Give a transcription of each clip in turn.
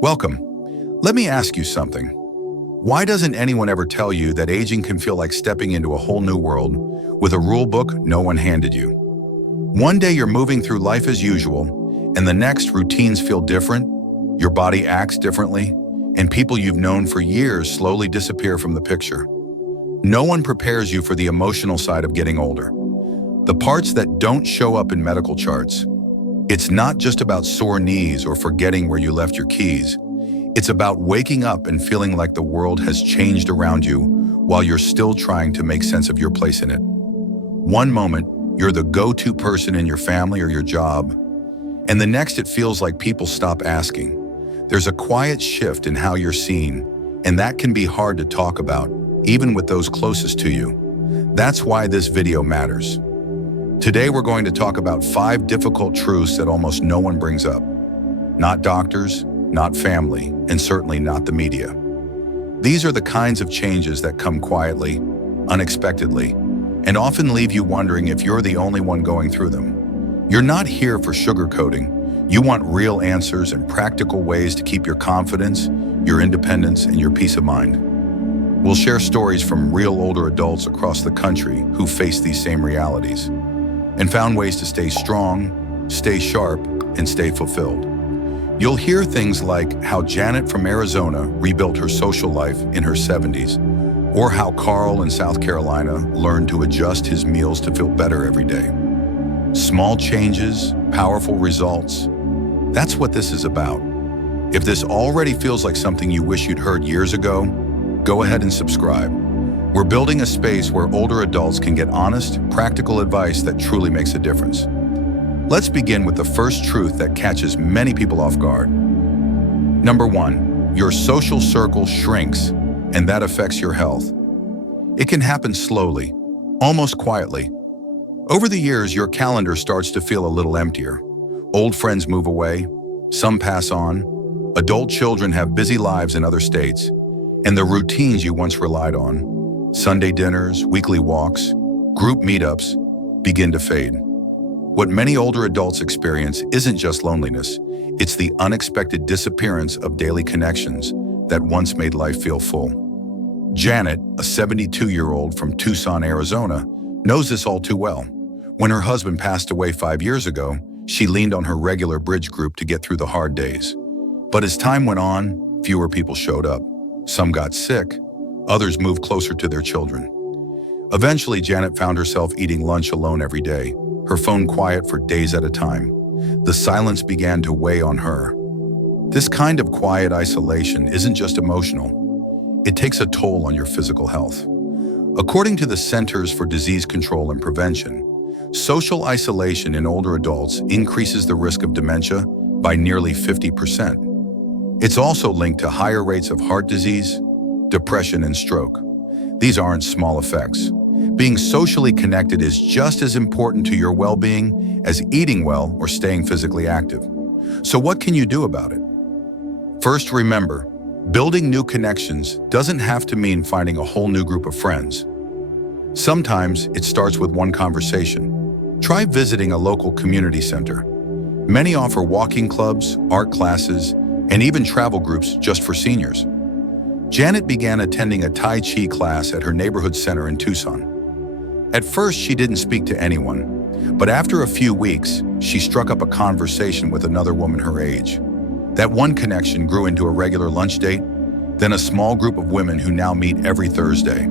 Welcome. Let me ask you something. Why doesn't anyone ever tell you that aging can feel like stepping into a whole new world with a rule book no one handed you? One day you're moving through life as usual, and the next routines feel different, your body acts differently, and people you've known for years slowly disappear from the picture. No one prepares you for the emotional side of getting older. The parts that don't show up in medical charts. It's not just about sore knees or forgetting where you left your keys. It's about waking up and feeling like the world has changed around you while you're still trying to make sense of your place in it. One moment, you're the go-to person in your family or your job, and the next it feels like people stop asking. There's a quiet shift in how you're seen, and that can be hard to talk about, even with those closest to you. That's why this video matters. Today we're going to talk about 5 difficult truths that almost no one brings up. Not doctors, not family, and certainly not the media. These are the kinds of changes that come quietly, unexpectedly, and often leave you wondering if you're the only one going through them. You're not here for sugarcoating. You want real answers and practical ways to keep your confidence, your independence, and your peace of mind. We'll share stories from real older adults across the country who face these same realities and found ways to stay strong, stay sharp, and stay fulfilled. You'll hear things like how Janet from Arizona rebuilt her social life in her 70s, or how Carl in South Carolina learned to adjust his meals to feel better every day. Small changes, powerful results. That's what this is about. If this already feels like something you wish you'd heard years ago, go ahead and subscribe. We're building a space where older adults can get honest, practical advice that truly makes a difference. Let's begin with the first truth that catches many people off guard. Number 1, your social circle shrinks, and that affects your health. It can happen slowly, almost quietly. Over the years, your calendar starts to feel a little emptier. Old friends move away, some pass on, adult children have busy lives in other states, and the routines you once relied on, Sunday dinners, weekly walks, group meetups, begin to fade. What many older adults experience isn't just loneliness, it's the unexpected disappearance of daily connections that once made life feel full. Janet, a 72-year-old from Tucson, Arizona, knows this all too well. When her husband passed away 5 years ago, she leaned on her regular bridge group to get through the hard days. But as time went on, fewer people showed up. Some got sick, others moved closer to their children. Eventually, Janet found herself eating lunch alone every day, her phone quiet for days at a time. The silence began to weigh on her. This kind of quiet isolation isn't just emotional. It takes a toll on your physical health. According to the Centers for Disease Control and Prevention, social isolation in older adults increases the risk of dementia by nearly 50%. It's also linked to higher rates of heart disease, depression, and stroke. These aren't small effects. Being socially connected is just as important to your well-being as eating well or staying physically active. So what can you do about it? First, remember, building new connections doesn't have to mean finding a whole new group of friends. Sometimes it starts with one conversation. Try visiting a local community center. Many offer walking clubs, art classes, and even travel groups just for seniors. Janet began attending a Tai Chi class at her neighborhood center in Tucson. At first, she didn't speak to anyone, but after a few weeks, she struck up a conversation with another woman her age. That one connection grew into a regular lunch date, then a small group of women who now meet every Thursday.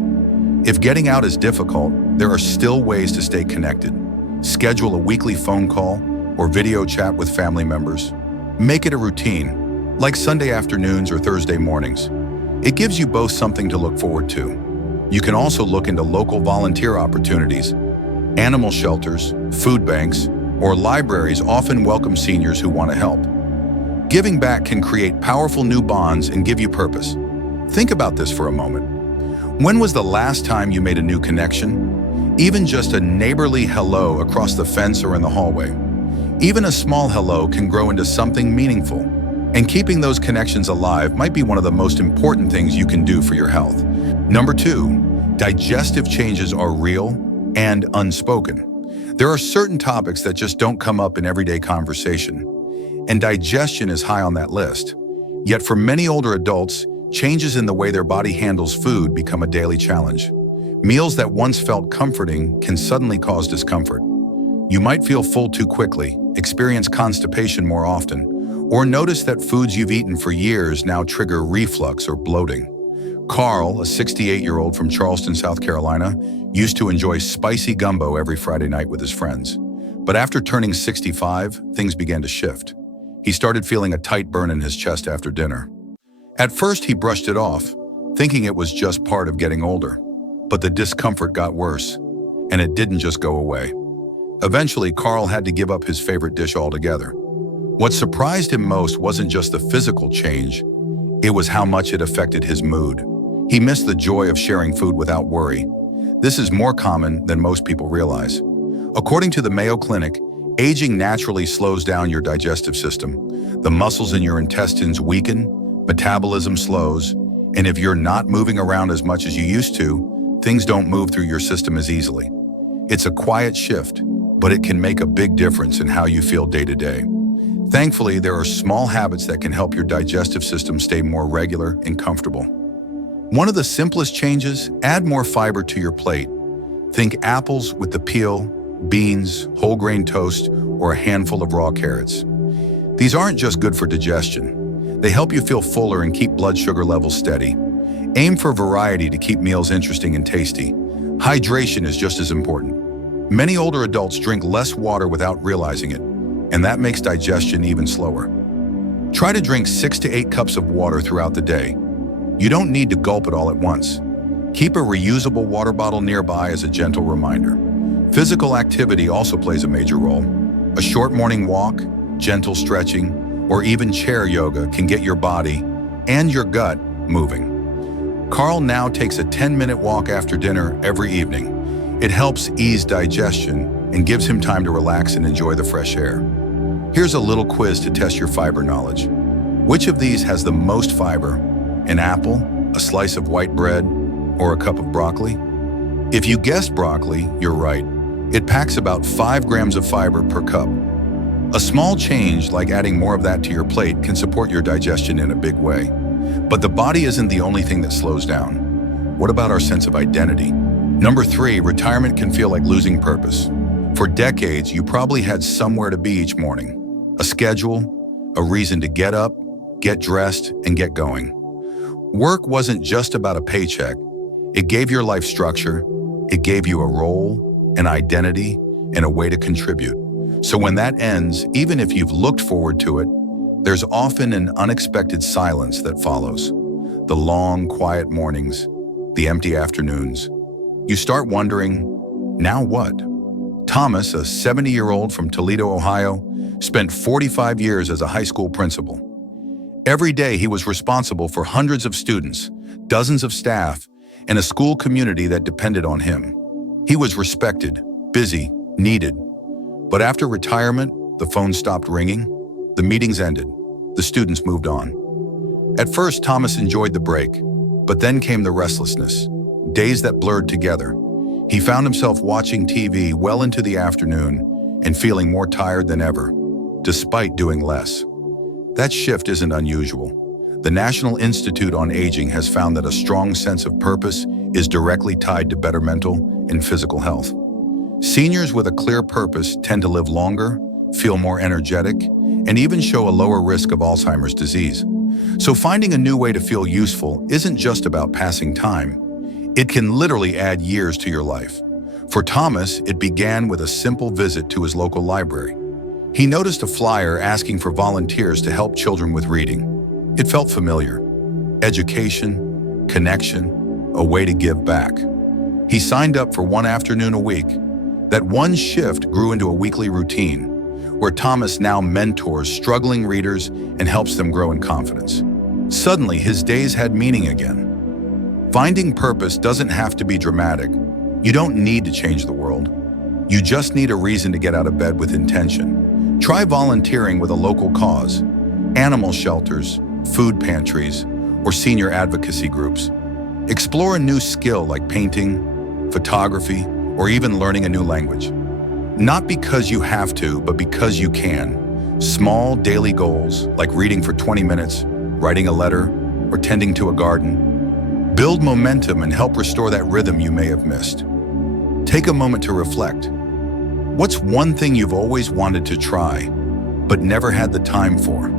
If getting out is difficult, there are still ways to stay connected. Schedule a weekly phone call or video chat with family members. Make it a routine, like Sunday afternoons or Thursday mornings. It gives you both something to look forward to. You can also look into local volunteer opportunities. Animal shelters, food banks, or libraries often welcome seniors who want to help. Giving back can create powerful new bonds and give you purpose. Think about this for a moment. When was the last time you made a new connection? Even just a neighborly hello across the fence or in the hallway. Even a small hello can grow into something meaningful. And keeping those connections alive might be one of the most important things you can do for your health. Number 2, digestive changes are real and unspoken. There are certain topics that just don't come up in everyday conversation, and digestion is high on that list. Yet for many older adults, changes in the way their body handles food become a daily challenge. Meals that once felt comforting can suddenly cause discomfort. You might feel full too quickly, experience constipation more often, or notice that foods you've eaten for years now trigger reflux or bloating. Carl, a 68-year-old from Charleston, South Carolina, used to enjoy spicy gumbo every Friday night with his friends. But after turning 65, things began to shift. He started feeling a tight burn in his chest after dinner. At first, he brushed it off, thinking it was just part of getting older. But the discomfort got worse, and it didn't just go away. Eventually, Carl had to give up his favorite dish altogether. What surprised him most wasn't just the physical change, it was how much it affected his mood. He missed the joy of sharing food without worry. This is more common than most people realize. According to the Mayo Clinic, aging naturally slows down your digestive system. The muscles in your intestines weaken, metabolism slows, and if you're not moving around as much as you used to, things don't move through your system as easily. It's a quiet shift, but it can make a big difference in how you feel day to day. Thankfully, there are small habits that can help your digestive system stay more regular and comfortable. One of the simplest changes, add more fiber to your plate. Think apples with the peel, beans, whole grain toast, or a handful of raw carrots. These aren't just good for digestion. They help you feel fuller and keep blood sugar levels steady. Aim for variety to keep meals interesting and tasty. Hydration is just as important. Many older adults drink less water without realizing it, and that makes digestion even slower. Try to drink 6 to 8 cups of water throughout the day. You don't need to gulp it all at once. Keep a reusable water bottle nearby as a gentle reminder. Physical activity also plays a major role. A short morning walk, gentle stretching, or even chair yoga can get your body and your gut moving. Carl now takes a 10-minute walk after dinner every evening. It helps ease digestion and gives him time to relax and enjoy the fresh air. Here's a little quiz to test your fiber knowledge. Which of these has the most fiber? An apple, a slice of white bread, or a cup of broccoli? If you guessed broccoli, you're right. It packs about 5 grams of fiber per cup. A small change, like adding more of that to your plate, can support your digestion in a big way. But the body isn't the only thing that slows down. What about our sense of identity? Number 3, retirement can feel like losing purpose. For decades, you probably had somewhere to be each morning. A schedule, a reason to get up, get dressed, and get going. Work wasn't just about a paycheck. It gave your life structure, it gave you a role, an identity, and a way to contribute. So when that ends, even if you've looked forward to it, there's often an unexpected silence that follows. The long, quiet mornings, the empty afternoons. You start wondering, now what? Thomas, a 70-year-old from Toledo, Ohio, spent 45 years as a high school principal. Every day he was responsible for hundreds of students, dozens of staff, and a school community that depended on him. He was respected, busy, needed. But after retirement, the phone stopped ringing, the meetings ended, the students moved on. At first, Thomas enjoyed the break, but then came the restlessness. Days that blurred together. He found himself watching TV well into the afternoon and feeling more tired than ever, despite doing less. That shift isn't unusual. The National Institute on Aging has found that a strong sense of purpose is directly tied to better mental and physical health. Seniors with a clear purpose tend to live longer, feel more energetic, and even show a lower risk of Alzheimer's disease. So finding a new way to feel useful isn't just about passing time. It can literally add years to your life. For Thomas, it began with a simple visit to his local library. He noticed a flyer asking for volunteers to help children with reading. It felt familiar. Education, connection, a way to give back. He signed up for one afternoon a week. That one shift grew into a weekly routine, where Thomas now mentors struggling readers and helps them grow in confidence. Suddenly, his days had meaning again. Finding purpose doesn't have to be dramatic. You don't need to change the world. You just need a reason to get out of bed with intention. Try volunteering with a local cause, animal shelters, food pantries, or senior advocacy groups. Explore a new skill like painting, photography, or even learning a new language. Not because you have to, but because you can. Small daily goals, like reading for 20 minutes, writing a letter, or tending to a garden. Build momentum and help restore that rhythm you may have missed. Take a moment to reflect. What's one thing you've always wanted to try, but never had the time for?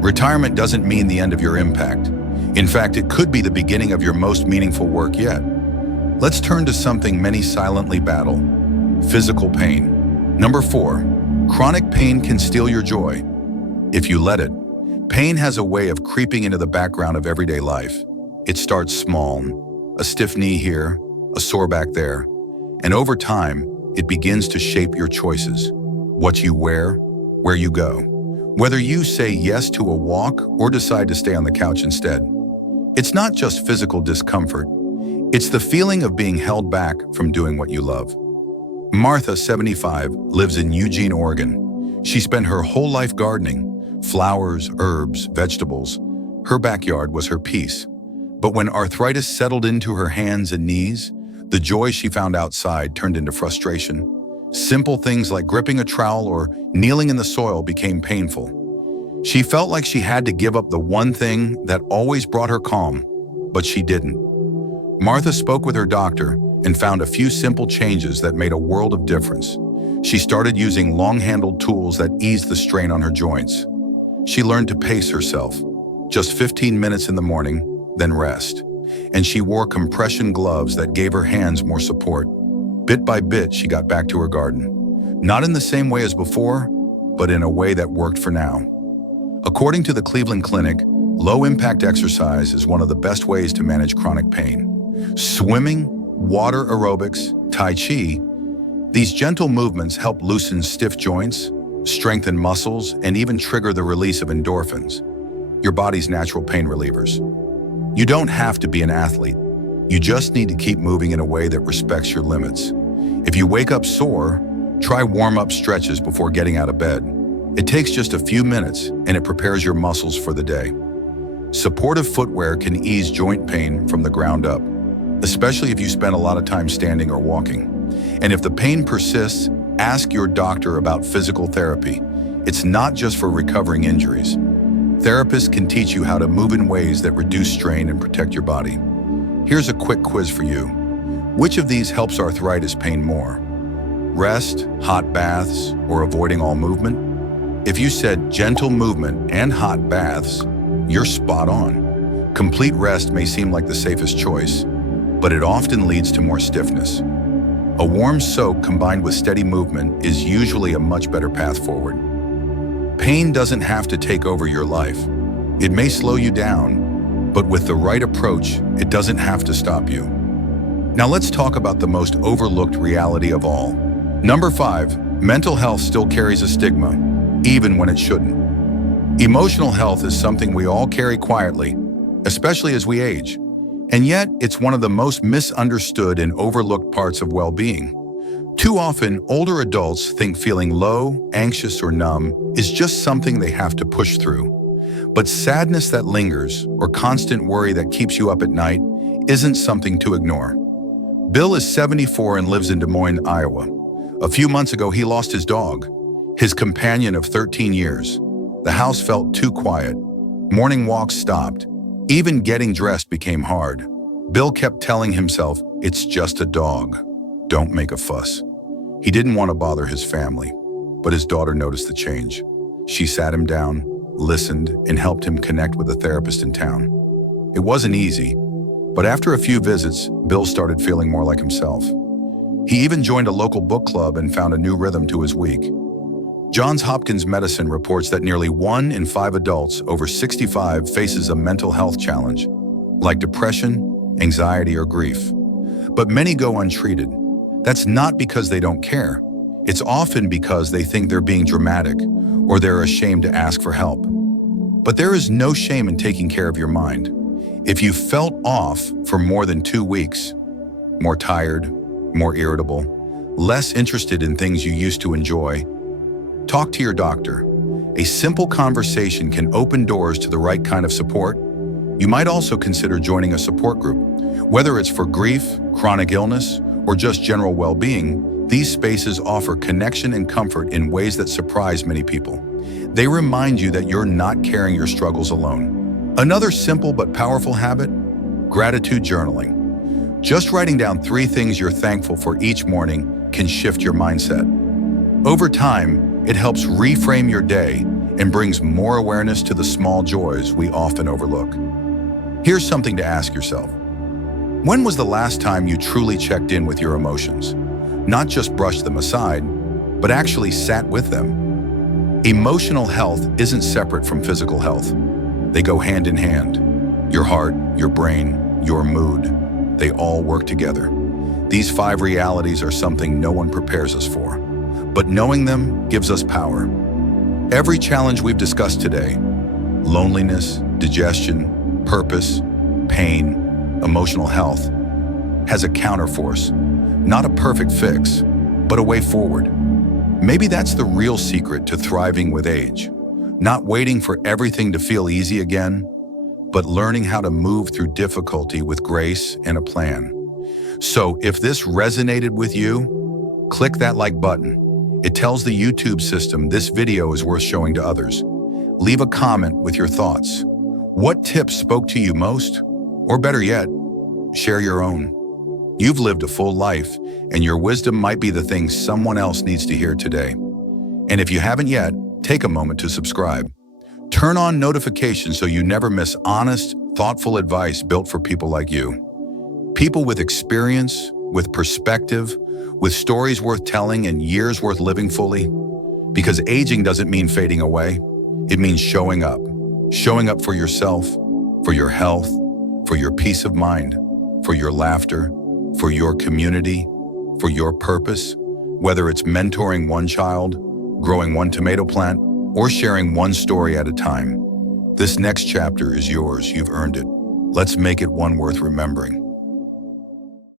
Retirement doesn't mean the end of your impact. In fact, it could be the beginning of your most meaningful work yet. Let's turn to something many silently battle: physical pain. Number 4, chronic pain can steal your joy. If you let it, pain has a way of creeping into the background of everyday life. It starts small, a stiff knee here, a sore back there, and over time, it begins to shape your choices, what you wear, where you go, whether you say yes to a walk or decide to stay on the couch instead. It's not just physical discomfort, it's the feeling of being held back from doing what you love. Martha, 75, lives in Eugene, Oregon. She spent her whole life gardening, flowers, herbs, vegetables. Her backyard was her peace. But when arthritis settled into her hands and knees, the joy she found outside turned into frustration. Simple things like gripping a trowel or kneeling in the soil became painful. She felt like she had to give up the one thing that always brought her calm, but she didn't. Martha spoke with her doctor and found a few simple changes that made a world of difference. She started using long-handled tools that eased the strain on her joints. She learned to pace herself, just 15 minutes in the morning, then rest. And she wore compression gloves that gave her hands more support. Bit by bit, she got back to her garden. Not in the same way as before, but in a way that worked for now. According to the Cleveland Clinic, low-impact exercise is one of the best ways to manage chronic pain. Swimming, water aerobics, Tai Chi, these gentle movements help loosen stiff joints, strengthen muscles, and even trigger the release of endorphins, your body's natural pain relievers. You don't have to be an athlete. You just need to keep moving in a way that respects your limits. If you wake up sore, try warm-up stretches before getting out of bed. It takes just a few minutes, and it prepares your muscles for the day. Supportive footwear can ease joint pain from the ground up, especially if you spend a lot of time standing or walking. And if the pain persists, ask your doctor about physical therapy. It's not just for recovering injuries. Therapists can teach you how to move in ways that reduce strain and protect your body. Here's a quick quiz for you. Which of these helps arthritis pain more? Rest, hot baths, or avoiding all movement? If you said gentle movement and hot baths, you're spot on. Complete rest may seem like the safest choice, but it often leads to more stiffness. A warm soak combined with steady movement is usually a much better path forward. Pain doesn't have to take over your life. It may slow you down, but with the right approach, it doesn't have to stop you. Now let's talk about the most overlooked reality of all. Number 5, mental health still carries a stigma, even when it shouldn't. Emotional health is something we all carry quietly, especially as we age. And yet, it's one of the most misunderstood and overlooked parts of well-being. Too often, older adults think feeling low, anxious, or numb is just something they have to push through. But sadness that lingers, or constant worry that keeps you up at night, isn't something to ignore. Bill is 74 and lives in Des Moines, Iowa. A few months ago, he lost his dog, his companion of 13 years. The house felt too quiet. Morning walks stopped. Even getting dressed became hard. Bill kept telling himself, "It's just a dog. Don't make a fuss." He didn't want to bother his family, but his daughter noticed the change. She sat him down, listened, and helped him connect with a therapist in town. It wasn't easy, but after a few visits, Bill started feeling more like himself. He even joined a local book club and found a new rhythm to his week. Johns Hopkins Medicine reports that nearly 1 in 5 adults over 65 faces a mental health challenge, like depression, anxiety, or grief. But many go untreated. That's not because they don't care. It's often because they think they're being dramatic or they're ashamed to ask for help. But there is no shame in taking care of your mind. If you felt off for more than 2 weeks, more tired, more irritable, less interested in things you used to enjoy, talk to your doctor. A simple conversation can open doors to the right kind of support. You might also consider joining a support group. Whether it's for grief, chronic illness, or just general well-being, these spaces offer connection and comfort in ways that surprise many people. They remind you that you're not carrying your struggles alone. Another simple but powerful habit, gratitude journaling. Just writing down 3 things you're thankful for each morning can shift your mindset. Over time, it helps reframe your day and brings more awareness to the small joys we often overlook. Here's something to ask yourself. When was the last time you truly checked in with your emotions? Not just brushed them aside, but actually sat with them. Emotional health isn't separate from physical health. They go hand in hand. Your heart, your brain, your mood, they all work together. These 5 realities are something no one prepares us for, but knowing them gives us power. Every challenge we've discussed today, loneliness, digestion, purpose, pain, emotional health, has a counterforce, not a perfect fix, but a way forward. Maybe that's the real secret to thriving with age. Not waiting for everything to feel easy again, but learning how to move through difficulty with grace and a plan. So if this resonated with you, click that like button. It tells the YouTube system this video is worth showing to others. Leave a comment with your thoughts. What tips spoke to you most? Or better yet, share your own. You've lived a full life, and your wisdom might be the thing someone else needs to hear today. And if you haven't yet, take a moment to subscribe. Turn on notifications so you never miss honest, thoughtful advice built for people like you. People with experience, with perspective, with stories worth telling and years worth living fully. Because aging doesn't mean fading away. It means showing up. Showing up for yourself, for your health, for your peace of mind, for your laughter, for your community, for your purpose, whether it's mentoring one child, growing one tomato plant, or sharing one story at a time. This next chapter is yours. You've earned it. Let's make it one worth remembering.